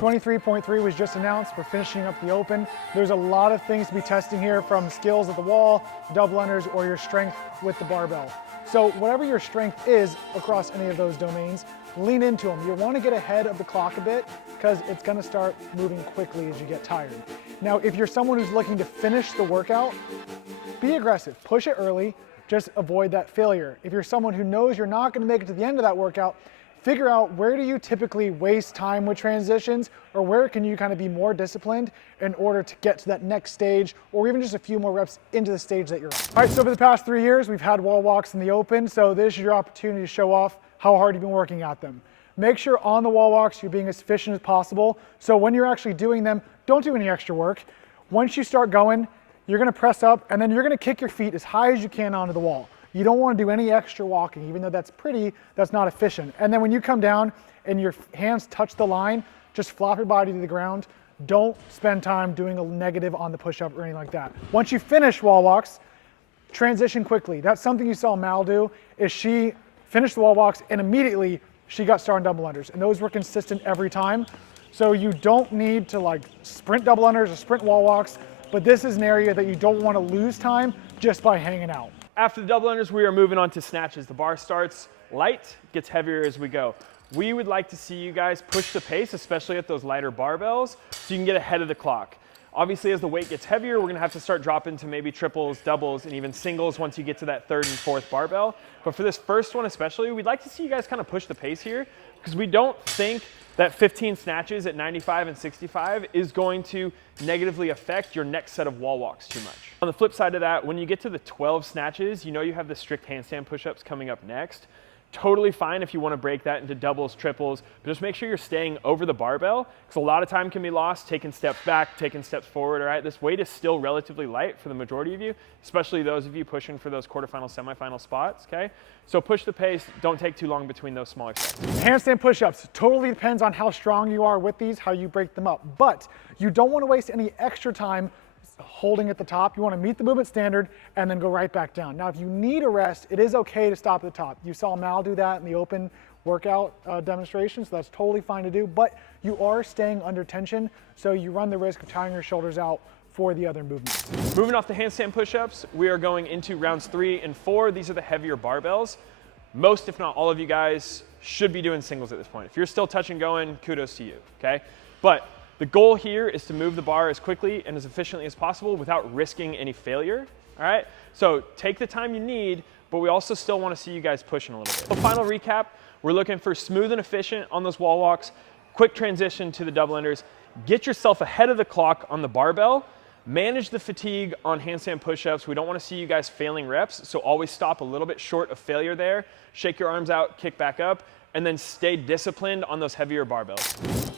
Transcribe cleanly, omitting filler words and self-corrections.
23.3 was just announced. We're finishing up the open. There's a lot of things to be testing here, from skills at the wall, double unders, or your strength with the barbell. So whatever your strength is across any of those domains, lean into them. You want to get ahead of the clock a bit because it's going to start moving quickly as you get tired. Now, if you're someone who's looking to finish the workout, be aggressive, push it early, just avoid that failure. If you're someone who knows you're not going to make it to the end of that workout, figure out where do you typically waste time with transitions, or where can you kind of be more disciplined in order to get to that next stage, or even just a few more reps into the stage that you're on. All right, so for the past 3 years, we've had wall walks in the open, so this is your opportunity to show off how hard you've been working at them. Make sure on the wall walks you're being as efficient as possible, so when you're actually doing them, don't do any extra work. Once you start going, you're gonna press up, and then you're gonna kick your feet as high as you can onto the wall. You don't want to do any extra walking, even though that's pretty, that's not efficient. And then when you come down and your hands touch the line, just flop your body to the ground. Don't spend time doing a negative on the push-up or anything like that. Once you finish wall walks, transition quickly. That's something you saw Mal do, is she finished the wall walks and immediately she got started on double unders. And those were consistent every time. So you don't need to like sprint double unders or sprint wall walks, but this is an area that you don't want to lose time just by hanging out. After the double unders, we are moving on to snatches. The bar starts light, gets heavier as we go. We would like to see you guys push the pace, especially at those lighter barbells, so you can get ahead of the clock. Obviously, as the weight gets heavier, we're gonna have to start dropping to maybe triples, doubles, and even singles once you get to that third and fourth barbell. But for this first one especially, we'd like to see you guys kind of push the pace here, because we don't think that 15 snatches at 95 and 65 is going to negatively affect your next set of wall walks too much. On the flip side of that, when you get to the 12 snatches, you know you have the strict handstand push-ups coming up next. Totally fine if you want to break that into doubles, triples, but just make sure you're staying over the barbell, because a lot of time can be lost taking steps back, taking steps forward, all right? This weight is still relatively light for the majority of you, especially those of you pushing for those quarterfinal, semifinal spots, okay? So push the pace, don't take too long between those smaller steps. Handstand push-ups, totally depends on how strong you are with these, how you break them up, but you don't want to waste any extra time holding at the top. You want to meet the movement standard and then go right back down. Now, if you need a rest, it is okay to stop at the top. You saw Mal do that in the open workout demonstration, so that's totally fine to do, but you are staying under tension, so you run the risk of tiring your shoulders out for the other movements. Moving off the handstand push-ups, we are going into rounds 3 and 4. These are the heavier barbells. Most, if not all of you guys, should be doing singles at this point. If you're still touch and going, kudos to you, okay? But the goal here is to move the bar as quickly and as efficiently as possible without risking any failure, all right? So take the time you need, but we also still want to see you guys pushing a little bit. So final recap, we're looking for smooth and efficient on those wall walks, quick transition to the double unders, get yourself ahead of the clock on the barbell, manage the fatigue on handstand push-ups. We don't want to see you guys failing reps, so always stop a little bit short of failure there, shake your arms out, kick back up, and then stay disciplined on those heavier barbells.